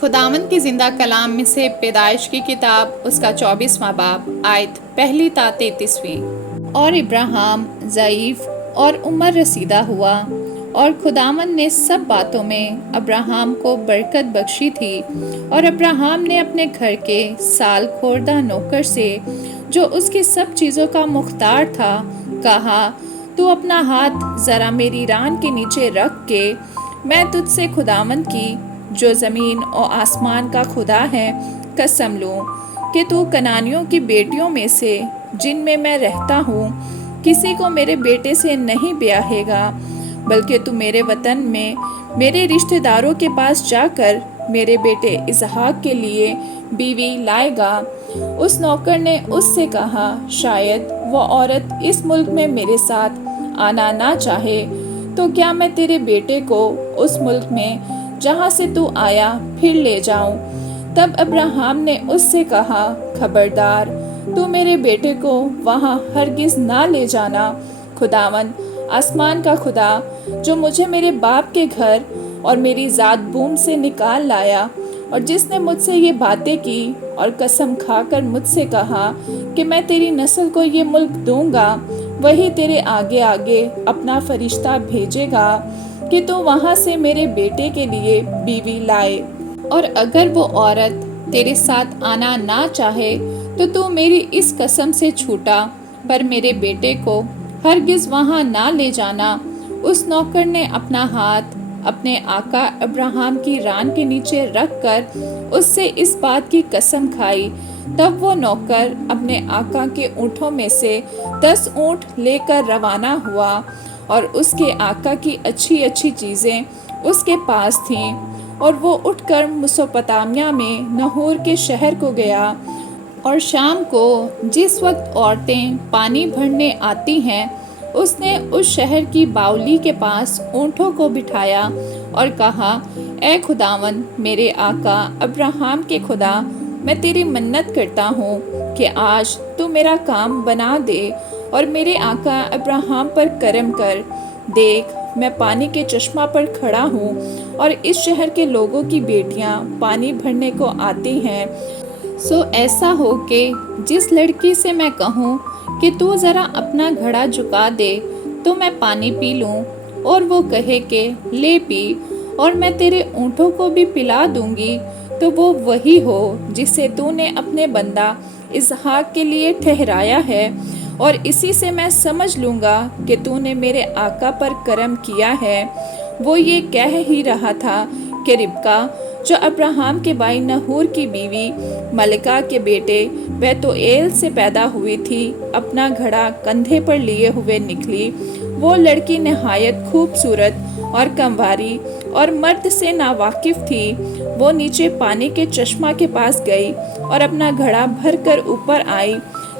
خداوند کی زندہ کلام میں سے پیدائش کی کتاب اس کا 24واں باب آیت 1 تا 33۔ اور ابراہیم ضعیف اور عمر رسیدہ ہوا، اور خداوند نے سب باتوں میں ابراہیم کو برکت بخشی تھی۔ اور ابراہیم نے اپنے گھر کے سال خوردہ نوکر سے، جو اس کی سب چیزوں کا مختار تھا، کہا، تو اپنا ہاتھ ذرا میری ران کے نیچے رکھ کے میں تجھ سے خداوند کی، جو زمین اور آسمان کا خدا ہے، قسم لوں کہ تو کنانیوں کی بیٹیوں میں سے، جن میں میں رہتا ہوں، کسی کو میرے بیٹے سے نہیں بیاہے گا، بلکہ تو میرے وطن میں میرے رشتہ داروں کے پاس جا کر میرے بیٹے اسحاق کے لیے بیوی لائے گا۔ اس نوکر نے اس سے کہا، شاید وہ عورت اس ملک میں میرے ساتھ آنا نہ چاہے، تو کیا میں تیرے بیٹے کو اس ملک میں جہاں سے تو آیا پھر لے جاؤں؟ تب ابراہیم نے اس سے کہا، خبردار، تو میرے بیٹے کو وہاں ہرگز نہ لے جانا۔ خداوند آسمان کا خدا، جو مجھے میرے باپ کے گھر اور میری ذات بوم سے نکال لایا، اور جس نے مجھ سے یہ باتیں کی اور قسم کھا کر مجھ سے کہا کہ میں تیری نسل کو یہ ملک دوں گا، وہی تیرے آگے آگے اپنا فرشتہ بھیجے گا کہ تو وہاں سے میرے بیٹے کے لیے بیوی لائے۔ اور اگر وہ عورت تیرے ساتھ آنا نہ چاہے تو تو میری اس قسم سے چھوٹا، پر میرے بیٹے کو ہرگز وہاں نہ لے جانا۔ اس نوکر نے اپنا ہاتھ اپنے آقا ابراہیم کی ران کے نیچے رکھ کر اس سے اس بات کی قسم کھائی۔ تب وہ نوکر اپنے آقا کے اونٹوں میں سے 10 اونٹ لے کر روانہ ہوا، اور اس کے آقا کی اچھی اچھی چیزیں اس کے پاس تھیں، اور وہ اٹھ کر مسوپتامیہ میں نحور کے شہر کو گیا۔ اور شام کو جس وقت عورتیں پانی بھرنے آتی ہیں، اس نے اس شہر کی باولی کے پاس اونٹوں کو بٹھایا اور کہا، اے خداوند میرے آقا ابراہیم کے خدا، میں تیری منت کرتا ہوں کہ آج تو میرا کام بنا دے اور میرے آقا ابراہیم پر کرم کر۔ دیکھ، میں پانی کے چشمہ پر کھڑا ہوں، اور اس شہر کے لوگوں کی بیٹیاں پانی بھرنے کو آتی ہیں، سو ایسا ہو کہ جس لڑکی سے میں کہوں کہ تو ذرا اپنا گھڑا جھکا دے تو میں پانی پی لوں، اور وہ کہے کہ لے پی، اور میں تیرے اونٹوں کو بھی پلا دوں گی، تو وہ وہی ہو جسے تو نے اپنے بندہ اسحاق کے لیے ٹھہرایا ہے۔ اور اسی سے میں سمجھ لوں گا کہ تو نے میرے آقا پر کرم کیا ہے۔ وہ یہ کہہ ہی رہا تھا کہ ربکا، جو ابراہیم کے بھائی نحور کی بیوی ملکہ کے بیٹے بیتوئیل سے پیدا ہوئی تھی، اپنا گھڑا کندھے پر لیے ہوئے نکلی۔ وہ لڑکی نہایت خوبصورت اور کمواری اور مرد سے ناواقف تھی۔ وہ نیچے پانی کے چشمہ کے پاس گئی اور اپنا گھڑا بھر کر اوپر آئی۔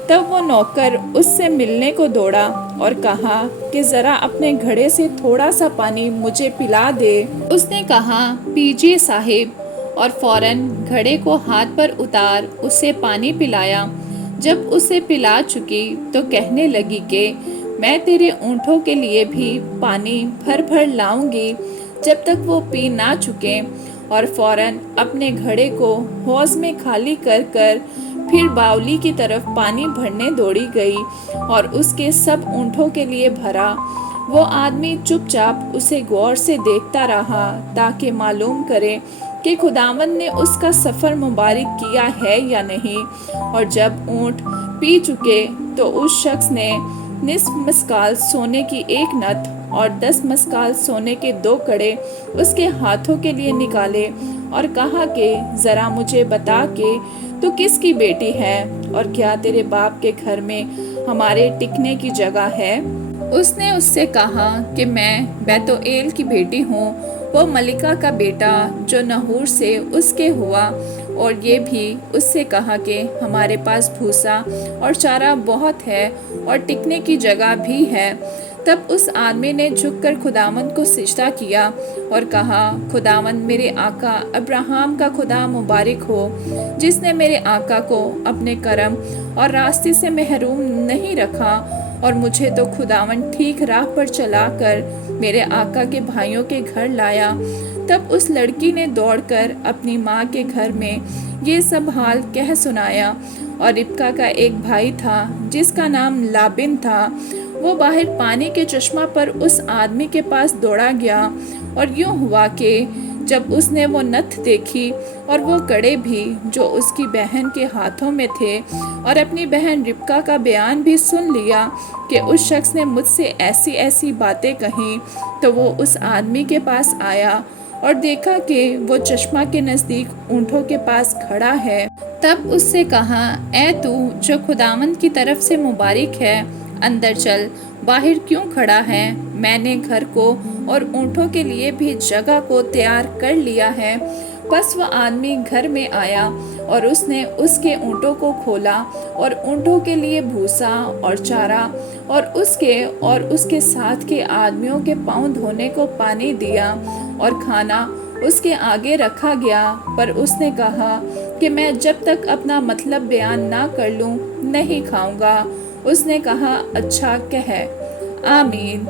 تب وہ نوکر اس سے ملنے کو دوڑا اور کہا کہ ذرا اپنے گھڑے سے تھوڑا سا پانی مجھے پلا دے۔ اس نے کہا، پیجیے صاحب، اور فوراً گھڑے کو ہاتھ پر اتار اسے پانی پلایا۔ جب اسے پلا چکی تو کہنے لگی کہ میں تیرے اونٹوں کے لیے بھی پانی بھر بھر لاؤں گی جب تک وہ پی نہ چکے۔ اور فوراً اپنے گھڑے کو حوض میں خالی کر کر پھر باولی کی طرف پانی بھرنے دوڑی گئی اور اس کے سب اونٹوں کے لیے بھرا۔ وہ آدمی چپ چاپ اسے غور سے دیکھتا رہا تاکہ معلوم کرے کہ خداوند نے اس کا سفر مبارک کیا ہے یا نہیں۔ اور جب اونٹ پی چکے تو اس شخص نے نصف مسکال سونے کی 1 نت اور 10 مسکال سونے کے 2 کڑے اس کے ہاتھوں کے لیے نکالے، اور کہا کہ ذرا مجھے بتا کہ تو کس کی بیٹی ہے، اور کیا تیرے باپ کے گھر میں ہمارے ٹکنے کی جگہ ہے؟ اس نے اس سے کہا کہ میں بیتوئیل کی بیٹی ہوں، وہ ملکہ کا بیٹا جو نحور سے اس کے ہوا۔ اور یہ بھی اس سے کہا کہ ہمارے پاس بھوسا اور چارہ بہت ہے اور ٹکنے کی جگہ بھی ہے۔ تب اس آدمی نے جھک کر خداوند کو سجدہ کیا اور کہا، خداوند میرے آقا ابراہیم کا خدا مبارک ہو، جس نے میرے آقا کو اپنے کرم اور راستے سے محروم نہیں رکھا، اور مجھے تو خداوند ٹھیک راہ پر چلا کر میرے آقا کے بھائیوں کے گھر لایا تب اس لڑکی نے دوڑ کر اپنی ماں کے گھر میں یہ سب حال کہہ سنایا، اور ربکا کا ایک بھائی تھا جس کا نام لابن تھا، وہ باہر پانی کے چشمہ پر اس آدمی کے پاس دوڑا گیا، اور یوں ہوا کہ جب اس نے وہ نتھ دیکھی اور وہ کڑے بھی جو اس کی بہن کے ہاتھوں میں تھے، اور اپنی بہن ربکا کا بیان بھی سن لیا کہ اس شخص نے مجھ سے ایسی ایسی باتیں کہیں، تو وہ اس آدمی کے پاس آیا اور دیکھا کہ وہ چشمہ کے نزدیک اونٹوں کے پاس کھڑا ہے۔ تب اس سے کہا، اے تو جو خداوند کی طرف سے مبارک ہے، اندر چل، باہر کیوں کھڑا ہے؟ میں نے گھر کو اور اونٹوں کے لیے بھی جگہ کو تیار کر لیا ہے۔ پس وہ آدمی گھر میں آیا اور اس نے اس کے اونٹوں کو کھولا اور اونٹوں کے لیے بھوسا اور چارہ اور اس کے ساتھ کے آدمیوں کے پاؤں دھونے کو پانی دیا اور کھانا اس کے آگے رکھا گیا، پر اس نے کہا کہ میں جب تک اپنا مطلب بیان نہ کر لوں نہیں کھاؤں گا۔ اس نے کہا، اچھا کہہ۔ آمین۔